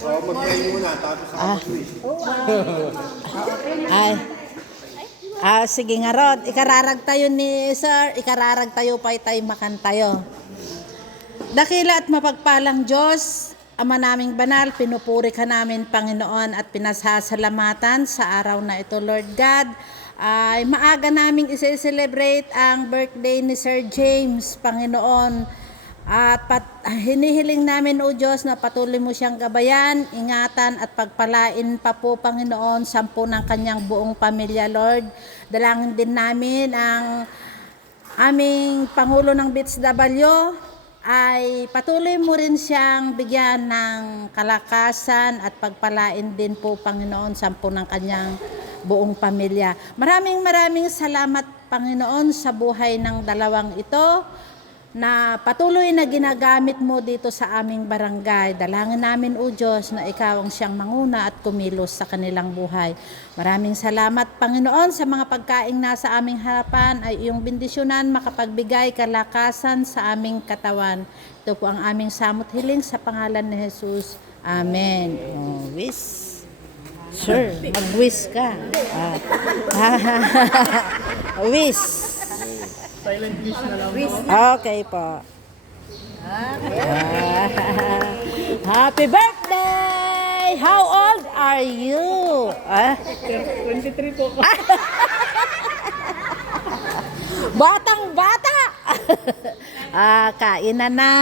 Mag-try muna, tapos ako twist. Ay. Sige nga Rod, ikararag tayo ni Sir, ikararag tayo pa tayo makantayo. Dakila at mapagpalang Diyos, Ama naming banal, pinupuri ka namin Panginoon at pinasasalamatan sa araw na ito Lord God. Ay maaga naming isi-celebrate ang birthday ni Sir James, Panginoon. At hinihiling namin o Diyos na patuloy mo siyang gabayan, ingatan at pagpalain pa po Panginoon, 10 ng kanyang buong pamilya Lord. Dalangin din namin ang aming Pangulo ng BitsW ay patuloy mo rin siyang bigyan ng kalakasan at pagpalain din po Panginoon 10 ng kanyang buong pamilya. Maraming salamat Panginoon sa buhay ng dalawang ito na patuloy na ginagamit mo dito sa aming barangay. Dalangin namin o Diyos na ikaw ang siyang manguna at kumilos sa kanilang buhay. Maraming salamat Panginoon sa mga pagkaing nasa aming harapan ay iyong bendisyonan makapagbigay kalakasan sa aming katawan. Ito po ang aming samot hiling sa pangalan ni Jesus. Amen. Oh, wish. Sure, mag-wish ka. Wish. Silent wish na lang. Okay po. Happy birthday! How old are you? 23 po ako. Batang bata! Kain na na.